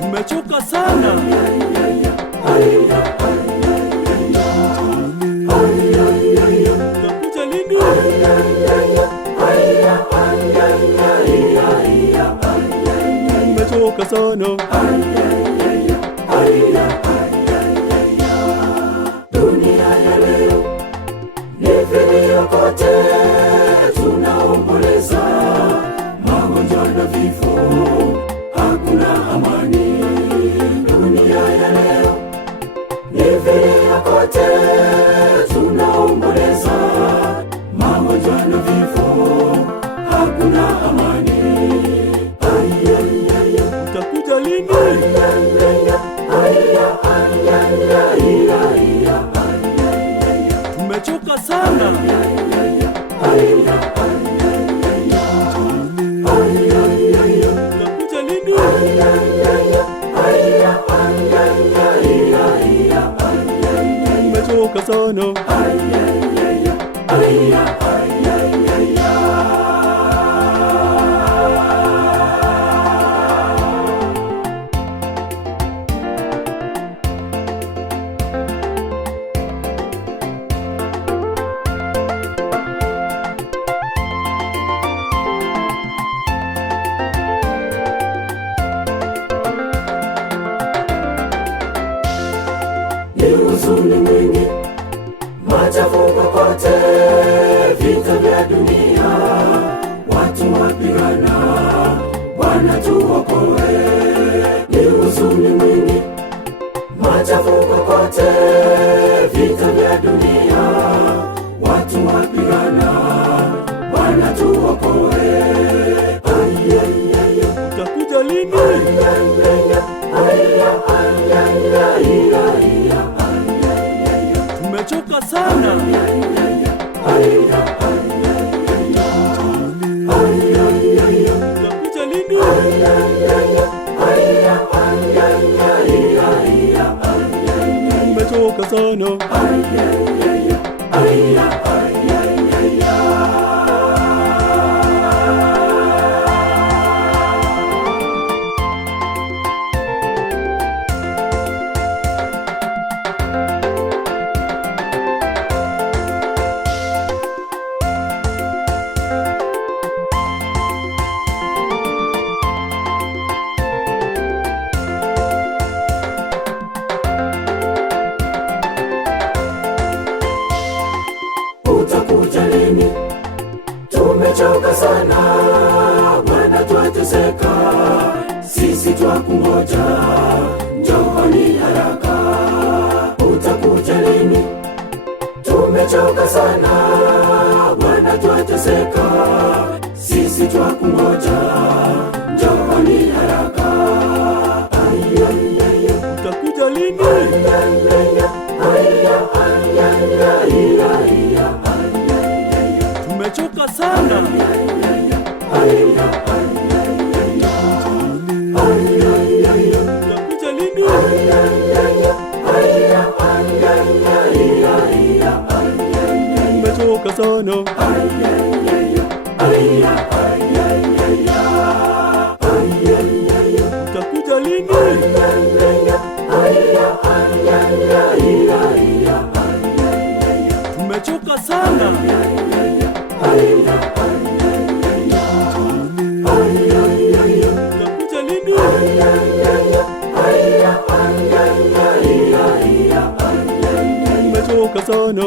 Tumechoka sana. Utakuja lini? Tumechoka sana. Dunia ya leo ni vilio kote, tunaomboleza magonjwa na vifo, hakuna amani. Dunia ya leo ni vilio kote, tunaomboleza magonjwa na vifo, hakuna amani. Utakuja lini? Tumechoka sana. Utakuja lini? Tumechoka sana. Ni huzuni mwingi, machafuko kote, vita vya dunia, watu wapigana, Bwana tuokoe. Ni huzuni mwingi, machafuko kote, vita vya dunia, watu wapigana, Bwana tuokoe. Utakuja lini? Tumechoka sana. Utakuja lini? Tumechoka sana. Utakuja lini? Tumechoka sana, Bwana twateseka, sisi twakungoja, njooni haraka. Utakuja lini? Tumechoka sana, Bwana twateseka, sisi twakungoja, njooni haraka. Utakuja lini? Tumechoka sana. Utakuja lini? Tumechoka sana. Utakuja lini? Tumechoka sana. Utakuja lini? Tumechoka sana.